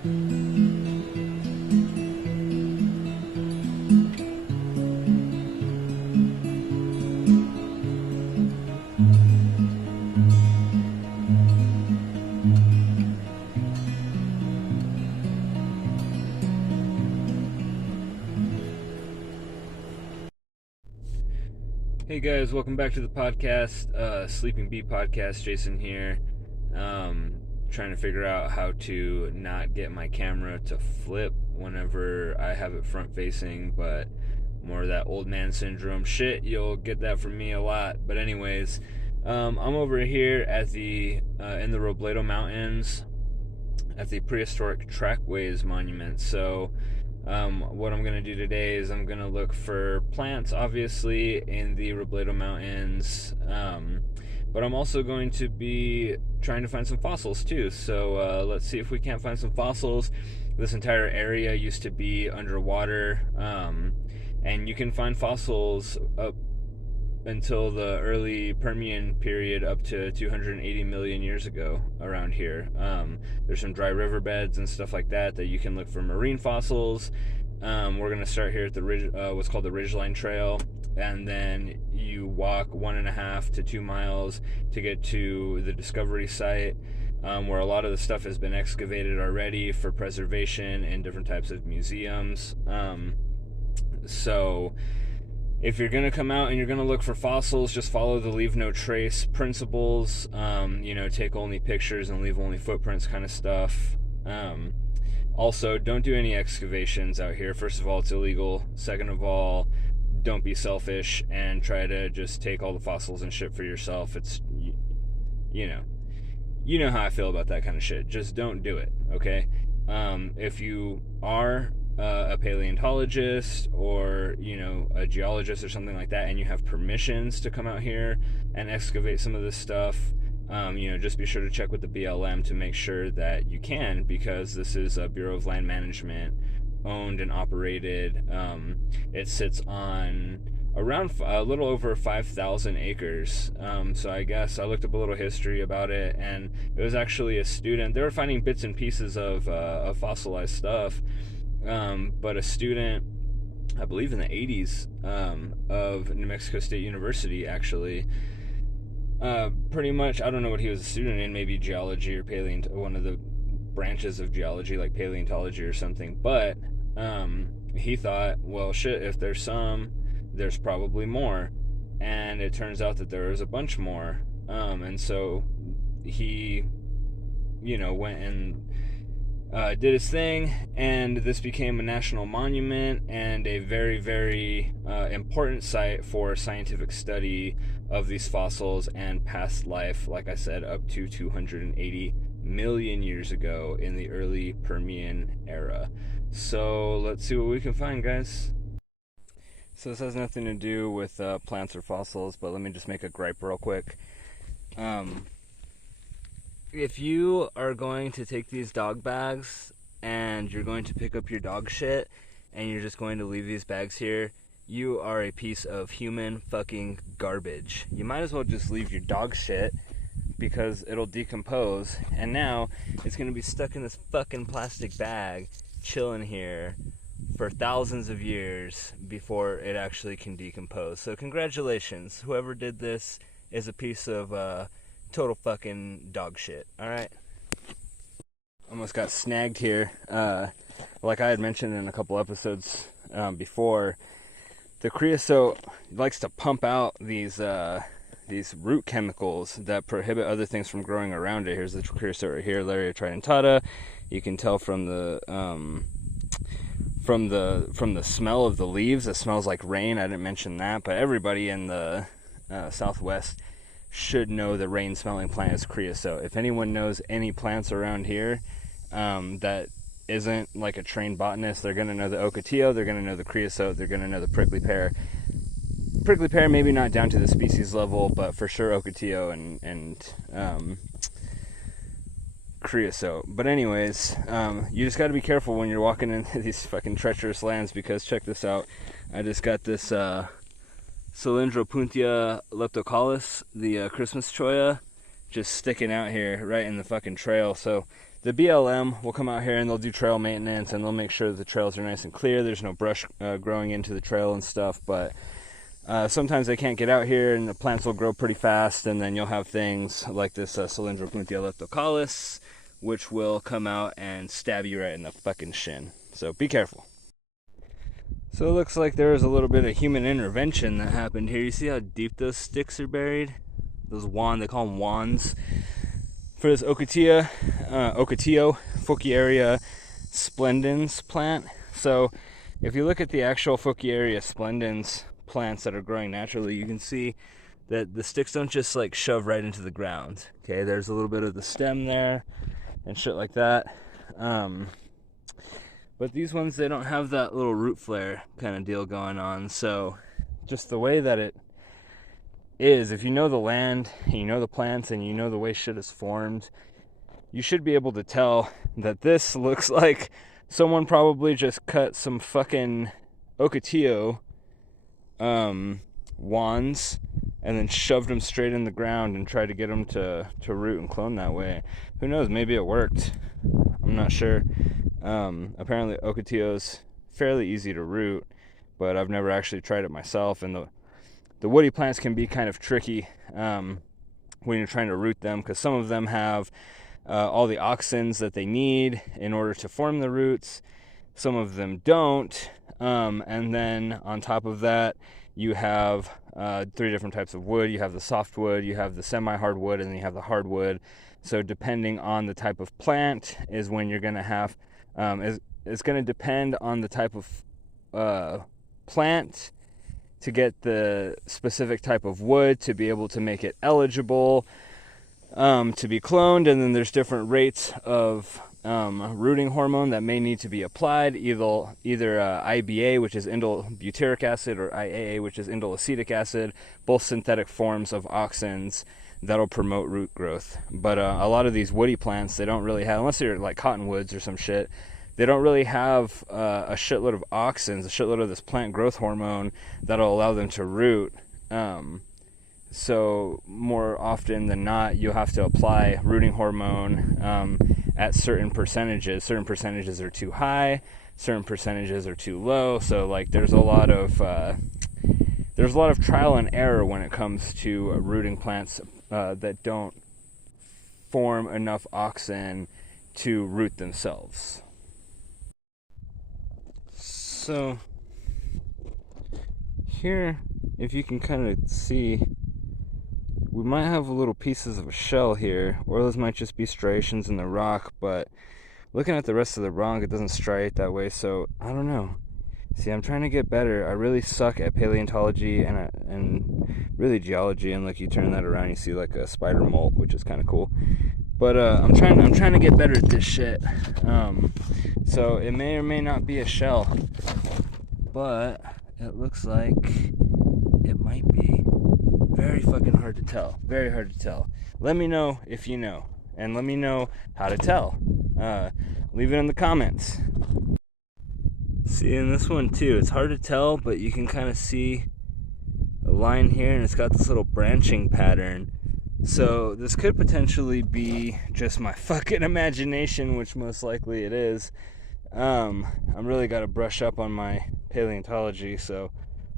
Hey guys, welcome back to the podcast, Sleeping Bee Podcast. Jason here. Trying to figure out how to not get my camera to flip whenever I have it front facing, but more of that old man syndrome shit. You'll get that from me a lot. But anyways, I'm over here at the in the Robledo Mountains at the Prehistoric Trackways monument. So what I'm going to do today is I'm going to look for plants, obviously, in the Robledo Mountains, but I'm also going to be trying to find some fossils too. So let's see if we can't find some fossils. This entire area used to be underwater, and you can find fossils up until the early Permian period, up to 280 million years ago around here. There's some dry riverbeds and stuff like that you can look for marine fossils. We're going to start here at the what's called the Ridgeline Trail, and then you walk 1.5 to 2 miles to get to the discovery site, where a lot of the stuff has been excavated already for preservation in different types of museums. So if you're going to come out and you're going to look for fossils, just follow the leave no trace principles. Take only pictures and leave only footprints kind of stuff. Also, don't do any excavations out here. First of all, it's illegal. Second of all, don't be selfish and try to just take all the fossils and shit for yourself. It's, you know how I feel about that kind of shit. Just don't do it, okay? If you are a paleontologist or a geologist or something like that, and you have permissions to come out here and excavate some of this stuff, just be sure to check with the BLM to make sure that you can, because this is a Bureau of Land Management owned and operated. It sits on around a little over 5,000 acres. So I guess I looked up a little history about it, and it was actually a student. They were finding bits and pieces of fossilized stuff. But a student, I believe in the 80s, of New Mexico State University, actually, pretty much, I don't know what he was a student in, maybe geology or one of the branches of geology, like paleontology or something, but he thought, well, shit, if there's some, there's probably more, and it turns out that there was a bunch more, and so he, went and did his thing, and this became a national monument and a very, very important site for scientific study of these fossils and past life, like I said, up to 280 million years ago in the early Permian era. So let's see what we can find, guys. So this has nothing to do with plants or fossils, but let me just make a gripe real quick. If you are going to take these dog bags and you're going to pick up your dog shit and you're just going to leave these bags here, you are a piece of human fucking garbage. You might as well just leave your dog shit, because it'll decompose, and now it's going to be stuck in this fucking plastic bag chilling here for thousands of years before it actually can decompose. So congratulations, whoever did this is a piece of total fucking dog shit. Alright? Almost got snagged here. Like I had mentioned in a couple episodes before, the creosote likes to pump out these root chemicals that prohibit other things from growing around it. Here's the creosote right here, Laria tridentata. You can tell from the smell of the leaves. It smells like rain. I didn't mention that, but everybody in the Southwest should know the rain-smelling plant is creosote. If anyone knows any plants around here that isn't like a trained botanist, they're going to know the ocotillo, they're going to know the creosote, they're going to know the prickly pear. Prickly pear, maybe not down to the species level, but for sure ocotillo and creosote. But anyways, you just got to be careful when you're walking into these fucking treacherous lands, because check this out. I just got this Cylindropuntia leptocalis, the Christmas cholla, just sticking out here right in the fucking trail. So the BLM will come out here and they'll do trail maintenance, and they'll make sure that the trails are nice and clear. There's no brush growing into the trail and stuff, but sometimes they can't get out here, and the plants will grow pretty fast, and then you'll have things like this Cylindropuntia leptocalis, which will come out and stab you right in the fucking shin. So be careful. So it looks like there was a little bit of human intervention that happened here. You see how deep those sticks are buried? Those they call them wands. For this Ocotillo Focieria splendens plant. So if you look at the actual Focieria splendens plants that are growing naturally, you can see that the sticks don't just like shove right into the ground. Okay, there's a little bit of the stem there and shit like that. But these ones, they don't have that little root flare kind of deal going on. So just the way that it is, if you know the land, and you know the plants, and you know the way shit is formed, you should be able to tell that this looks like someone probably just cut some fucking Ocotillo wands and then shoved them straight in the ground and tried to get them to root and clone that way. Who knows, maybe it worked. I'm not sure. Apparently Ocotillo's fairly easy to root, but I've never actually tried it myself, and the woody plants can be kind of tricky when you're trying to root them, because some of them have all the auxins that they need in order to form the roots. Some of them don't, and then on top of that you have 3 different types of wood. You have the softwood, you have the semi-hardwood, and then you have the hardwood. So depending on the type of plant is when you're going to have it's going to depend on the type of plant to get the specific type of wood to be able to make it eligible to be cloned. And then there's different rates of rooting hormone that may need to be applied, either IBA, which is indole butyric acid, or IAA, which is indole acetic acid, both synthetic forms of auxins that'll promote root growth. But a lot of these woody plants, they don't really have, unless they're like cottonwoods or some shit, they don't really have a shitload of auxins, a shitload of this plant growth hormone that'll allow them to root. So more often than not, you'll have to apply rooting hormone at certain percentages. Certain percentages are too high, certain percentages are too low. So like there's a lot of trial and error when it comes to rooting plants that don't form enough auxin to root themselves. So here, if you can kind of see, we might have little pieces of a shell here, or those might just be striations in the rock, but looking at the rest of the rock, it doesn't striate that way, so I don't know. See, I'm trying to get better. I really suck at paleontology and really geology, and like you turn that around, you see like a spider molt, which is kind of cool. But I'm trying to get better at this shit. So it may or may not be a shell, but it looks like it might be. Very fucking hard to tell. Very hard to tell. Let me know if you know, and let me know how to tell. Leave it in the comments. See, in this one too, it's hard to tell, but you can kind of see a line here, and it's got this little branching pattern. So this could potentially be just my fucking imagination, which most likely it is. I'm really got to brush up on my paleontology, so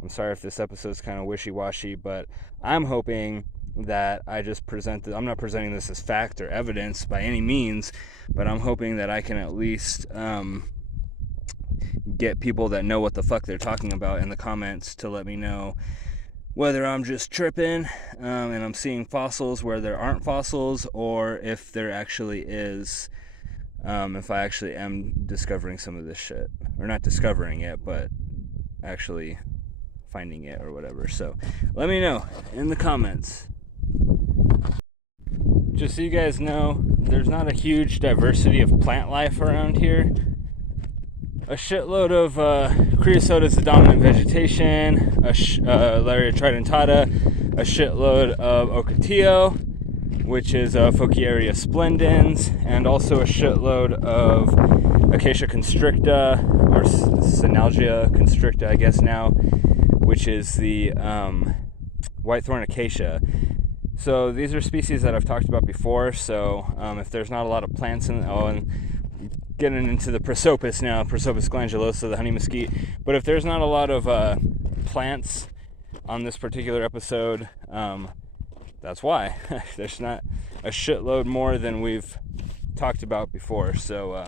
I'm sorry if this episode's kind of wishy-washy, but I'm hoping that I just I'm not presenting this as fact or evidence by any means, but I'm hoping that I can at least get people that know what the fuck they're talking about in the comments to let me know whether I'm just tripping and I'm seeing fossils where there aren't fossils, or if there actually is, if I actually am discovering some of this shit. Or not discovering it, but actually finding it or whatever. So let me know in the comments. Just so you guys know, there's not a huge diversity of plant life around here. A shitload of creosote is the dominant vegetation, Laria tridentata, a shitload of Ocotillo, which is Focieria splendens, and also a shitload of Acacia constricta, or Synalgia constricta, I guess now, which is the whitethorn acacia. So these are species that I've talked about before. So if there's not a lot of plants in, and getting into the Prosopis now, Prosopis glandulosa, the honey mesquite. But if there's not a lot of plants on this particular episode, that's why. There's not a shitload more than we've talked about before. So,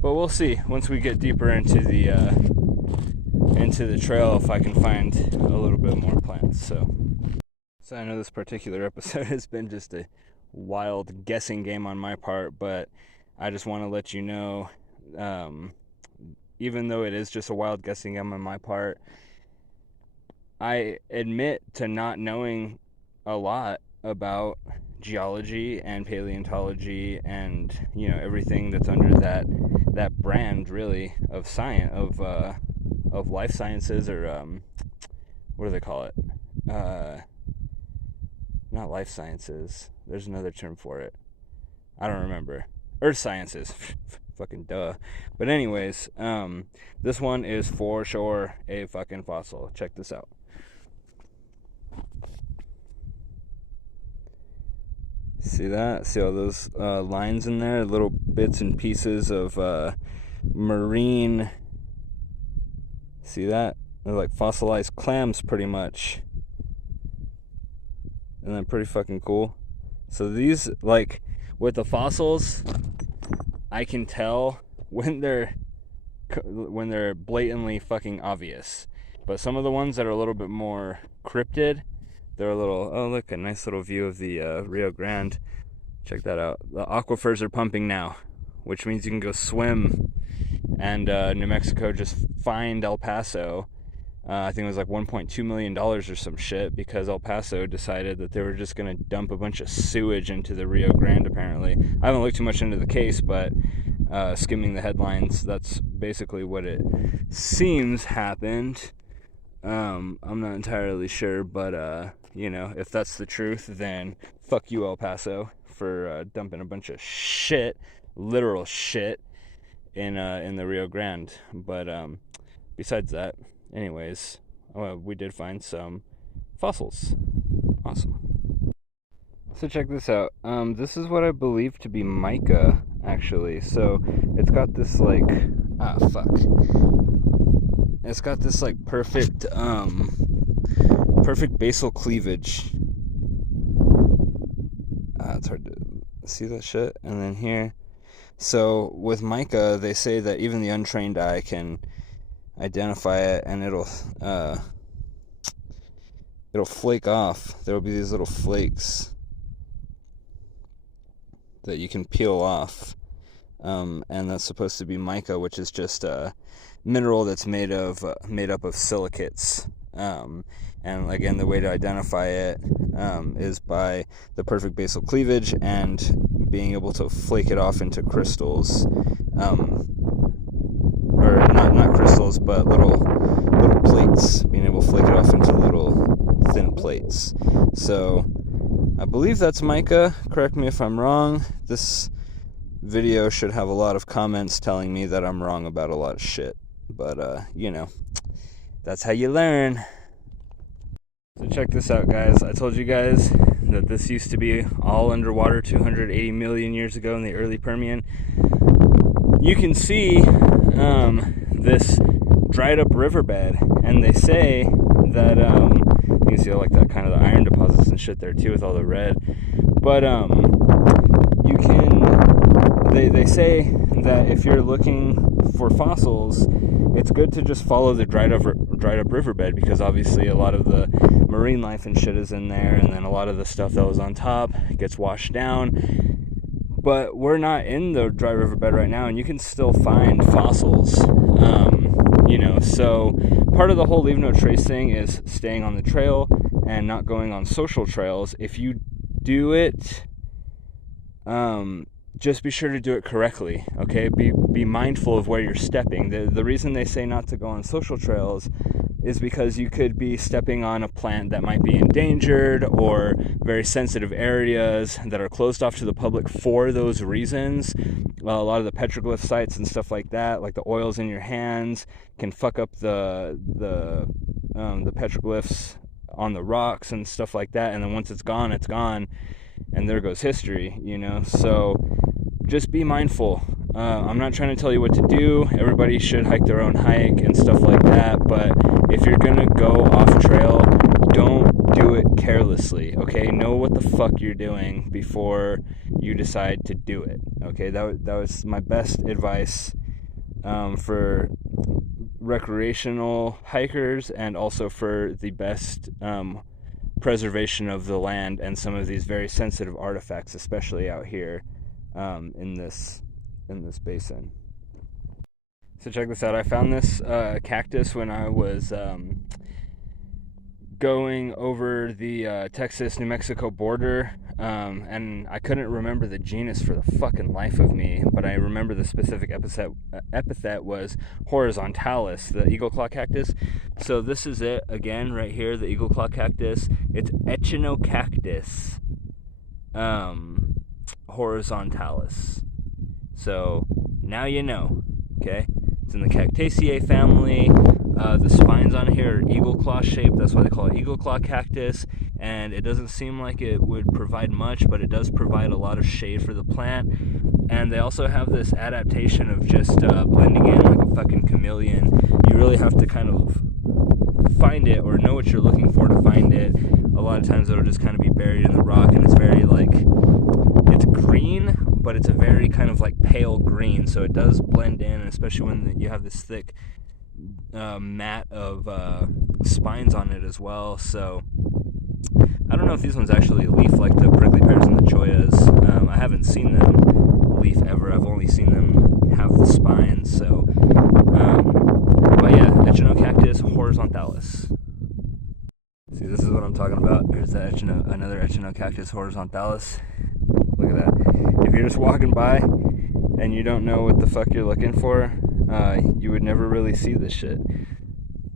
but we'll see once we get deeper into the trail if I can find a little bit more plants. So I know this particular episode has been just a wild guessing game on my part, but I just want to let you know, even though it is just a wild guessing game on my part, I admit to not knowing a lot about geology and paleontology and, you know, everything that's under that brand, really, of science, of life sciences, or what do they call it? Not life sciences. There's another term for it. I don't remember. Earth sciences. Fucking duh. But anyways, this one is for sure a fucking fossil. Check this out. See that? See all those lines in there? Little bits and pieces of marine. See that? They're like fossilized clams, pretty much. And then pretty fucking cool. So these, like, with the fossils, I can tell when they're blatantly fucking obvious. But some of the ones that are a little bit more cryptid, they're a little, oh look, a nice little view of the Rio Grande. Check that out. The aquifers are pumping now, which means you can go swim. And New Mexico just fined El Paso. I think it was like $1.2 million or some shit, because El Paso decided that they were just going to dump a bunch of sewage into the Rio Grande, apparently. I haven't looked too much into the case, but skimming the headlines, that's basically what it seems happened. I'm not entirely sure, but, you know, if that's the truth, then fuck you, El Paso, for dumping a bunch of shit, literal shit, in the Rio Grande. But besides that, anyways, we did find some fossils. Awesome. So check this out. This is what I believe to be mica, actually. So it's got this like, it's got this like perfect basal cleavage. It's hard to see that shit. And then here, so with mica, they say that even the untrained eye can identify it, and it'll flake off. There'll be these little flakes that you can peel off, and that's supposed to be mica, which is just a mineral that's made up of silicates. And again, the way to identify it is by the perfect basal cleavage and being able to flake it off into crystals. Or not crystals, but little plates, being able to flake it off into little thin plates. So I believe that's mica. Correct me if I'm wrong. This video should have a lot of comments telling me that I'm wrong about a lot of shit. But, you know, that's how you learn. So check this out, guys. I told you guys that this used to be all underwater 280 million years ago in the early Permian. You can see this dried up riverbed, and they say that you can see like that kind of the iron deposits and shit there too with all the red. But you can, they say that if you're looking for fossils, it's good to just follow the dried up riverbed, because obviously a lot of the marine life and shit is in there, and then a lot of the stuff that was on top gets washed down. But we're not in the dry riverbed right now, and you can still find fossils. You know, so part of the whole leave no trace thing is staying on the trail and not going on social trails. If you do it, just be sure to do it correctly, okay? Be mindful of where you're stepping. The reason they say not to go on social trails is because you could be stepping on a plant that might be endangered, or very sensitive areas that are closed off to the public for those reasons. A lot of the petroglyph sites and stuff like that, like the oils in your hands, can fuck up the petroglyphs on the rocks and stuff like that, and then once it's gone, and there goes history, you know. So just be mindful. I'm not trying to tell you what to do. Everybody should hike their own hike and stuff like that, but if you're gonna go off trail, don't do it carelessly, okay? Know what the fuck you're doing before you decide to do it, okay? That was my best advice for recreational hikers, and also for the best preservation of the land and some of these very sensitive artifacts, especially out here in this basin. So check this out. I found this cactus when I was going over the Texas-New Mexico border, and I couldn't remember the genus for the fucking life of me, but I remember the specific epithet was Horizontalis, the eagle claw cactus. So this is it again right here, the eagle claw cactus. It's Echinocactus Horizontalis. So now you know, okay? It's in the Cactaceae family. The spines on here are eagle claw shaped. That's why they call it eagle claw cactus. And it doesn't seem like it would provide much, but it does provide a lot of shade for the plant. And they also have this adaptation of just blending in like a fucking chameleon. You really have to kind of find it, or know what you're looking for to find it. A lot of times it'll just kind of be buried in the rock, and it's very like, it's green, but it's a very kind of like pale green, so it does blend in, especially when you have this thick mat of spines on it as well. So I don't know if these ones actually leaf like the prickly pears and the choyas. I haven't seen them leaf ever. I've only seen them have the spines. So but yeah, Echinocactus horizontalis. See, this is what I'm talking about. Here's the another Echinocactus horizontalis. Look at that. If you're just walking by and you don't know what the fuck you're looking for, you would never really see this shit.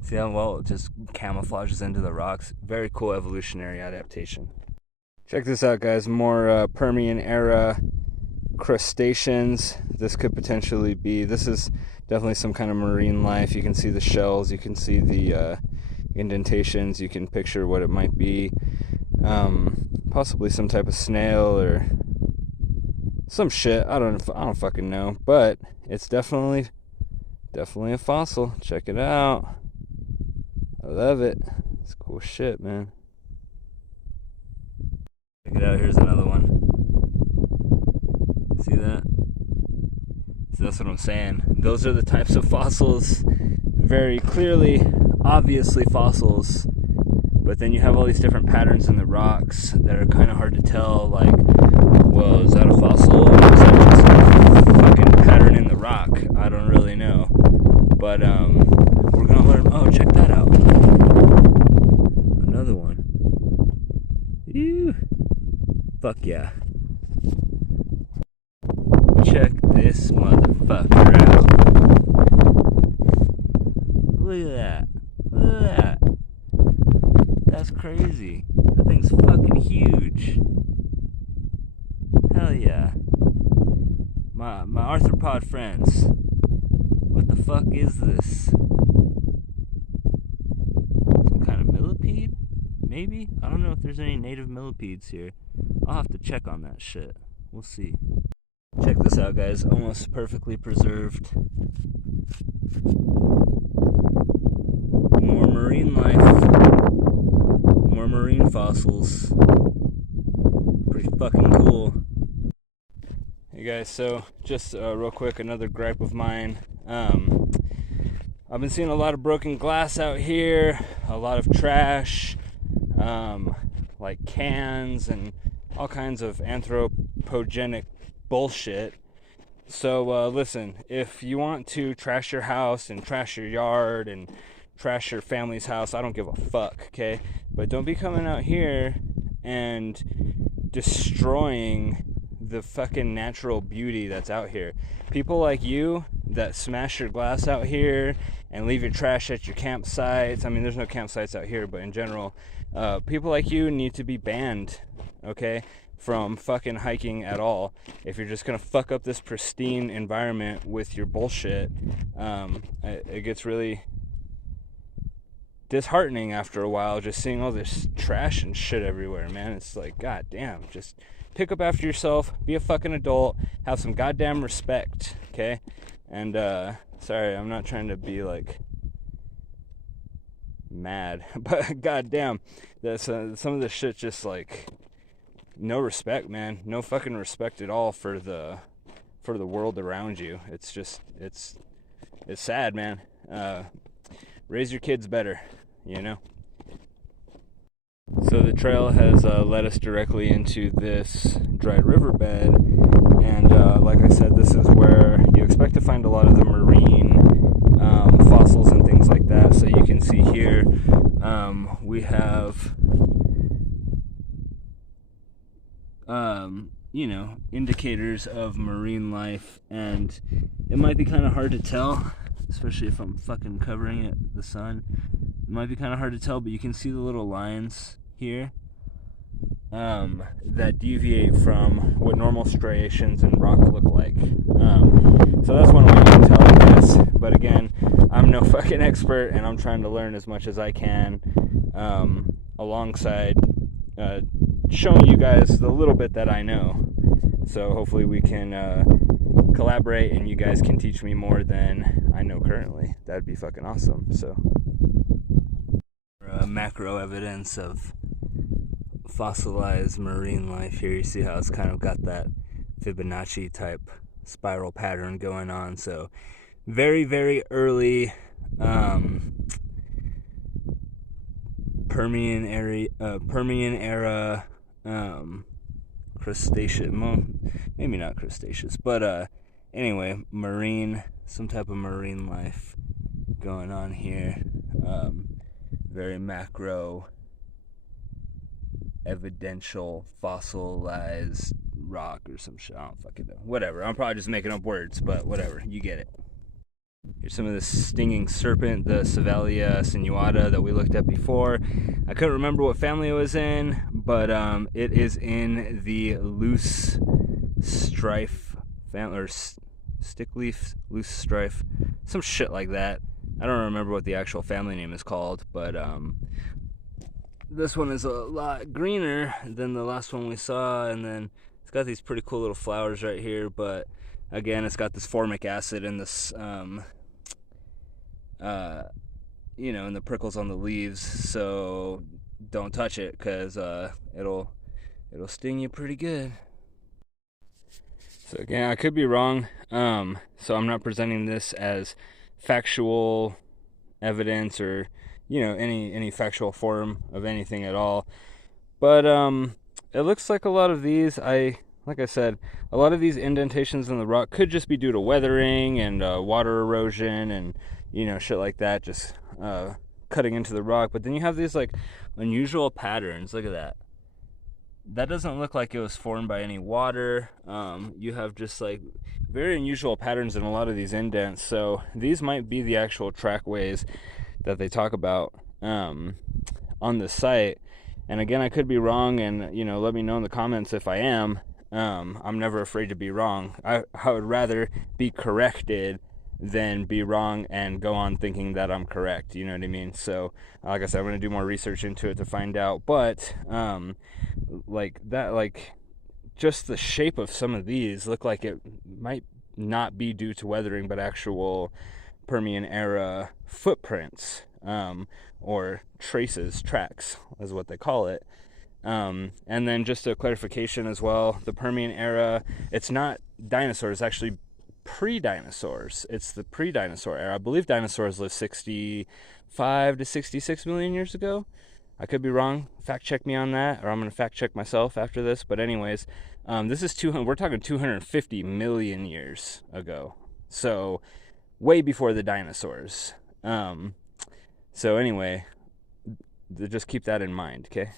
See how well it just camouflages into the rocks? Very cool evolutionary adaptation. Check this out, guys. More Permian era crustaceans. This could potentially be, this is definitely some kind of marine life. You can see the shells, you can see the indentations, you can picture what it might be. Possibly some type of snail or some shit. I don't fucking know, but it's definitely a fossil. Check it out. I love it. It's cool shit, man. Check it out. Here's another one. See that? So that's what I'm saying. Those are the types of fossils. Very clearly, obviously fossils. But then you have all these different patterns in the rocks that are kind of hard to tell. Like, well, is that a fossil or is that just a fucking pattern in the rock? I don't really know. But we're gonna learn. Oh, check that out. Another one. Ew. Fuck yeah. Check this motherfucker out. Look at that. Look at that. That's crazy. That thing's fucking huge. Hell yeah. My arthropod friends. What the fuck is this? Some kind of millipede? Maybe? I don't know if there's any native millipedes here. I'll have to check on that shit. We'll see. Check this out, guys. Almost perfectly preserved. More marine life. More marine fossils. Pretty fucking cool. Hey guys, so just real quick, another gripe of mine. I've been seeing a lot of broken glass out here, a lot of trash, like cans and all kinds of anthropogenic bullshit. So listen, if you want to trash your house and trash your yard and trash your family's house, I don't give a fuck, okay? But don't be coming out here and destroying the fucking natural beauty that's out here. People like you that smash your glass out here and leave your trash at your campsites. I mean, there's no campsites out here, but in general, people like you need to be banned, okay, from fucking hiking at all. If you're just gonna fuck up this pristine environment with your bullshit, it gets really disheartening after a while, just seeing all this trash and shit everywhere, man. It's like, god damn, just pick up after yourself, be a fucking adult, have some goddamn respect, okay? And sorry, I'm not trying to be like mad, but goddamn, that's some of this shit just like no respect, man. No fucking respect at all for the world around you. It's just it's sad, man. Raise your kids better, you know. So the trail has led us directly into this dried riverbed, and like I said, this is where you expect to find a lot of the marine fossils and things like that. So you can see here we have you know, indicators of marine life, and it might be kind of hard to tell, especially if I'm fucking covering it, the sun. It might be kind of hard to tell, but you can see the little lines here that deviate from what normal striations in rock look like. So that's one way you can tell, I guess. But again, I'm no fucking expert, and I'm trying to learn as much as I can alongside showing you guys the little bit that I know. So hopefully we can collaborate, and you guys can teach me more than I know currently. That'd be fucking awesome. So macro evidence of fossilized marine life here. You see how it's kind of got that Fibonacci type spiral pattern going on. So very, very early Permian era crustaceous, well, maybe not crustaceous, but anyway, marine, some type of marine life going on here. Very macro, evidential, fossilized rock or some shit. I don't fucking know. Whatever. I'm probably just making up words, but whatever. You get it. Here's some of the stinging serpent, the Sevilla Senuata that we looked at before. I couldn't remember what family it was in, but it is in the loose strife family, or stickleaf loose strife, some shit like that. I don't remember what the actual family name is called, but this one is a lot greener than the last one we saw, and then it's got these pretty cool little flowers right here, but again, it's got this formic acid and this you know, and the prickles on the leaves, so don't touch it, because it'll sting you pretty good. So again, I could be wrong, so I'm not presenting this as factual evidence or, you know, any factual form of anything at all, but it looks like a lot of these, like I said, a lot of these indentations in the rock could just be due to weathering and water erosion and, you know, shit like that, just cutting into the rock. But then you have these like unusual patterns. Look at that. That doesn't look like it was formed by any water. You have just like very unusual patterns in a lot of these indents. So these might be the actual trackways that they talk about on the site. And again, I could be wrong, and, you know, let me know in the comments if I am. I'm never afraid to be wrong. I would rather be corrected than be wrong and go on thinking that I'm correct. You know what I mean? So, like I said, I'm going to do more research into it to find out. But, like that, like just the shape of some of these look like it might not be due to weathering, but actual Permian era footprints, or traces, tracks is what they call it. And then just a clarification as well, the Permian era, it's not dinosaurs, it's actually pre-dinosaurs. It's the pre-dinosaur era. I believe dinosaurs lived 65 to 66 million years ago. I could be wrong. Fact check me on that, or I'm going to fact check myself after this. But anyways, this is we're talking 250 million years ago. So way before the dinosaurs. So anyway, just keep that in mind, okay?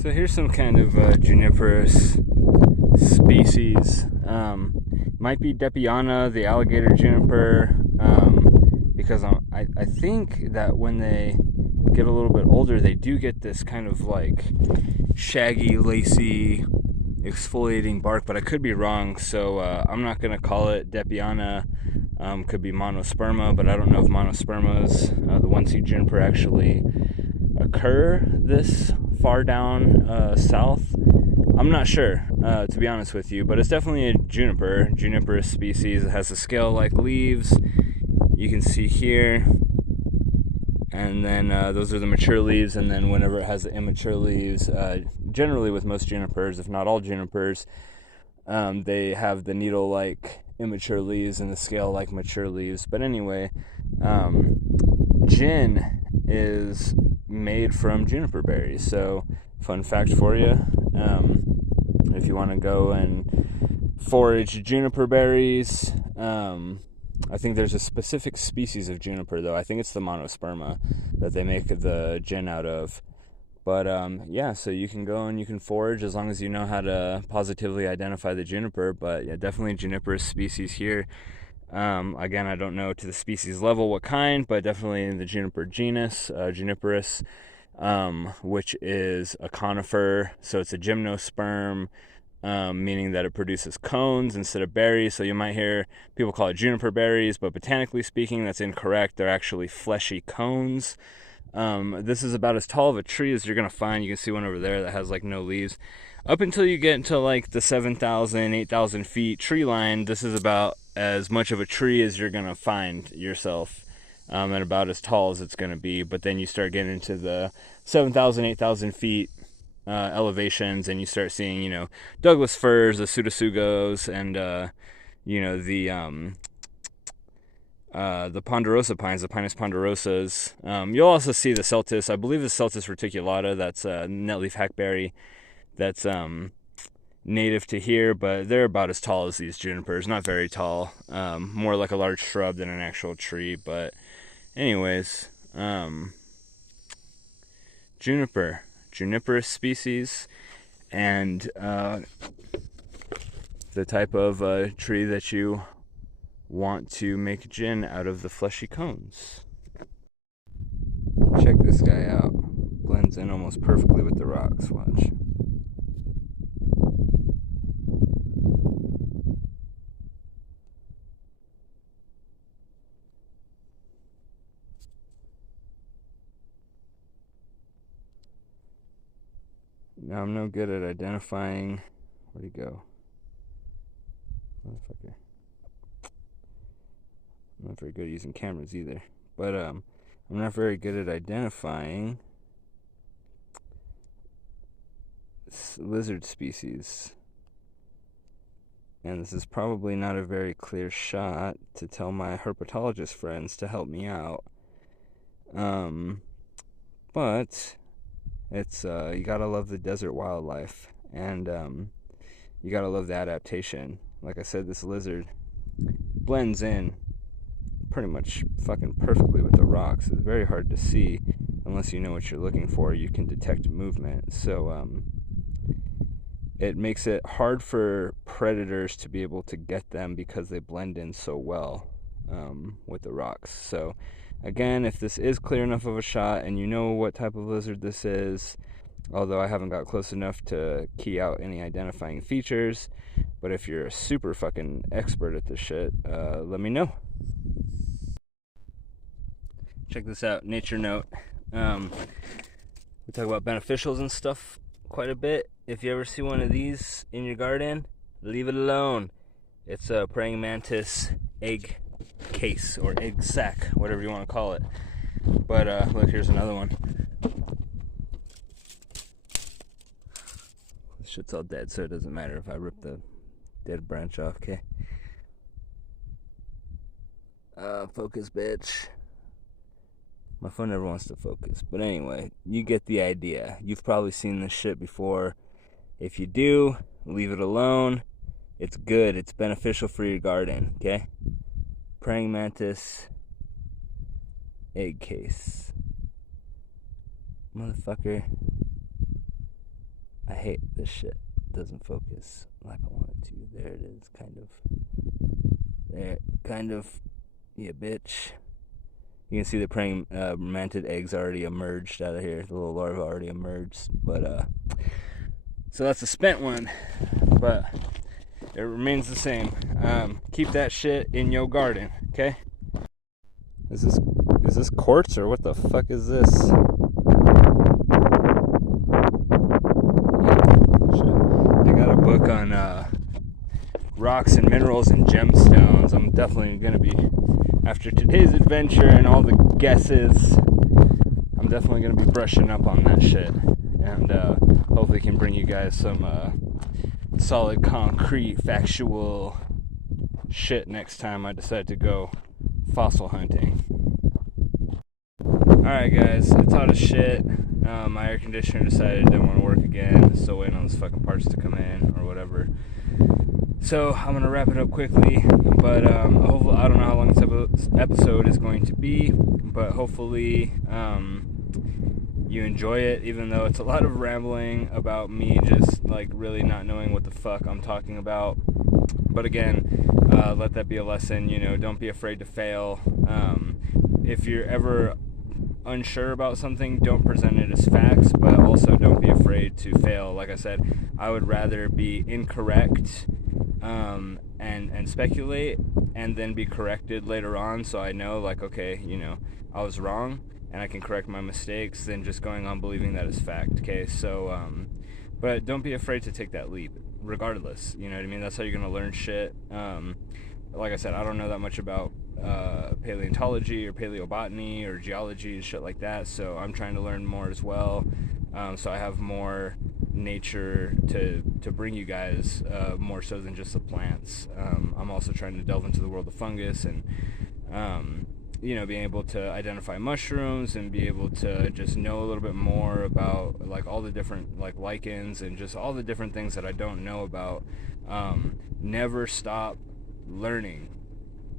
So here's some kind of juniperous species. Might be Depiana, the alligator juniper, because I think that when they get a little bit older, they do get this kind of like shaggy, lacy, exfoliating bark, but I could be wrong, so I'm not going to call it Depiana. Could be monosperma, but I don't know if monospermas, the one-seed juniper, actually occur this far down south. I'm not sure, to be honest with you, but it's definitely a juniperous species. It has the scale-like leaves, you can see here, and then those are the mature leaves, and then whenever it has the immature leaves, generally with most junipers, if not all junipers, they have the needle-like immature leaves and the scale-like mature leaves. But anyway, gin is made from juniper berries. So, fun fact for you, if you want to go and forage juniper berries, I think there's a specific species of juniper, though. I think it's the monosperma that they make the gin out of. But yeah, so you can go and you can forage as long as you know how to positively identify the juniper. But yeah, definitely juniperous species here. Again, I don't know to the species level what kind, but definitely in the juniper genus, juniperus, which is a conifer. So it's a gymnosperm, meaning that it produces cones instead of berries. So you might hear people call it juniper berries, but botanically speaking, that's incorrect. They're actually fleshy cones. This is about as tall of a tree as you're going to find. You can see one over there that has like no leaves. Up until you get into like the 7,000, 8,000 feet tree line, this is about as much of a tree as you're going to find yourself, and about as tall as it's going to be. But then you start getting into the 7,000, 8,000 feet elevations, and you start seeing, you know, Douglas firs, the pseudosugos, and you know, the ponderosa pines, the Pinus ponderosas. You'll also see the Celtis. I believe the Celtis reticulata, that's a netleaf hackberry that's native to here, but they're about as tall as these junipers. Not very tall, more like a large shrub than an actual tree. But anyways, juniperous species, and the type of tree that you want to make gin out of the fleshy cones. Check this guy out. Blends in almost perfectly with the rocks. Watch. Now I'm no good at identifying. Where'd he go? Motherfucker. I'm not very good at using cameras either. But I'm not very good at identifying lizard species. And this is probably not a very clear shot to tell my herpetologist friends to help me out. But it's you gotta love the desert wildlife, and you gotta love the adaptation. Like I said, this lizard blends in pretty much fucking perfectly with the rocks. It's very hard to see unless you know what you're looking for. You can detect movement, so it makes it hard for predators to be able to get them because they blend in so well with the rocks. So again, if this is clear enough of a shot and you know what type of lizard this is, although I haven't got close enough to key out any identifying features, but if you're a super fucking expert at this shit, let me know. Check this out, nature note. We talk about beneficials and stuff quite a bit. If you ever see one of these in your garden, leave it alone. It's a praying mantis egg case or egg sac, whatever you want to call it. But look, here's another one. This shit's all dead, so it doesn't matter if I rip the dead branch off, okay? Focus, bitch. My phone never wants to focus. But anyway, you get the idea. You've probably seen this shit before. If you do, leave it alone. It's good. It's beneficial for your garden, okay? Praying mantis egg case. Motherfucker. I hate this shit. It doesn't focus like I want it to. There it is, kind of. There, kind of. Yeah, bitch. You can see the praying mantid eggs already emerged out of here. The little larva already emerged. But, so that's a spent one. But it remains the same. Keep that shit in your garden, okay? Is this quartz or what the fuck is this? Shit. I got a book on rocks and minerals and gemstones. I'm definitely gonna be, after today's adventure and all the guesses, I'm definitely gonna be brushing up on that shit, and hopefully can bring you guys some solid, concrete, factual shit next time I decide to go fossil hunting. Alright guys, it's hot as shit. My air conditioner decided it didn't want to work again. Still waiting on those fucking parts to come in or whatever. So I'm gonna wrap it up quickly, but hopefully, I don't know how long this episode is going to be, but hopefully you enjoy it, even though it's a lot of rambling about me just like really not knowing what the fuck I'm talking about. But again, let that be a lesson. You know, don't be afraid to fail. If you're ever unsure about something, don't present it as facts, but also don't be afraid to fail. Like I said, I would rather be incorrect and speculate and then be corrected later on, so I know, like, okay, you know, I was wrong and I can correct my mistakes, than just going on believing that is fact. Okay, so but don't be afraid to take that leap regardless, you know what I mean? That's how you're gonna learn shit. Like I said, I don't know that much about paleontology or paleobotany or geology and shit like that, so I'm trying to learn more as well. So I have more nature to bring you guys, more so than just the plants. I'm also trying to delve into the world of fungus and you know, being able to identify mushrooms and be able to just know a little bit more about like all the different like lichens and just all the different things that I don't know about. Never stop learning.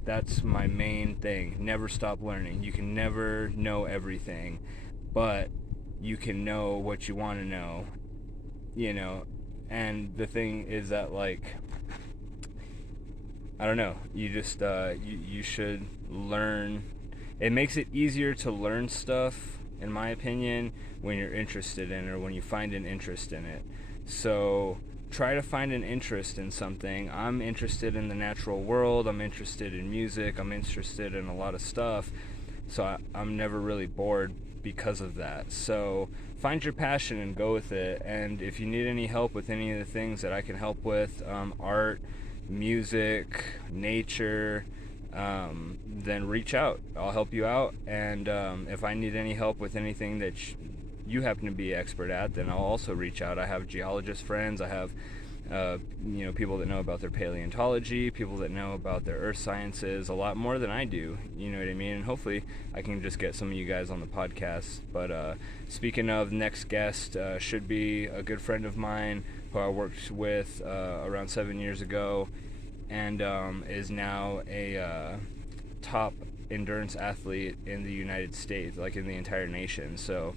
That's my main thing. Never stop learning. You can never know everything, but you can know what you want to know, you know. And the thing is that, like, I don't know, you just you should learn. It makes it easier to learn stuff, in my opinion, when you're interested in it or when you find an interest in it. So try to find an interest in something. I'm interested in the natural world. I'm interested in music. I'm interested in a lot of stuff. So I'm never really bored because of that. So find your passion and go with it. And if you need any help with any of the things that I can help with, art, music, nature, then reach out. I'll help you out. And if I need any help with anything that you happen to be expert at, then I'll also reach out. I have geologist friends. I have you know, people that know about their paleontology, people that know about their earth sciences a lot more than I do, you know what I mean? And hopefully I can just get some of you guys on the podcast. But speaking of, next guest should be a good friend of mine who I worked with around 7 years ago, and is now a top endurance athlete in the United States, like in the entire nation. So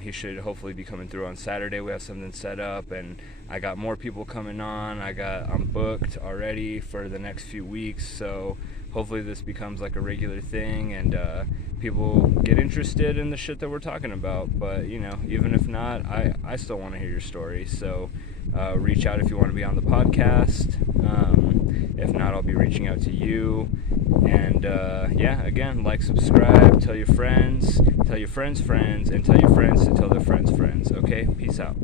he should hopefully be coming through on Saturday. We have something set up, and I got more people coming on. I'm booked already for the next few weeks, so hopefully this becomes like a regular thing, and people get interested in the shit that we're talking about. But you know, even if not, I still want to hear your story. So reach out if you want to be on the podcast. If not, I'll be reaching out to you. And yeah, again, like, subscribe, tell your friends, tell your friends' friends, and tell your friends to tell their friends' friends. Okay, peace out.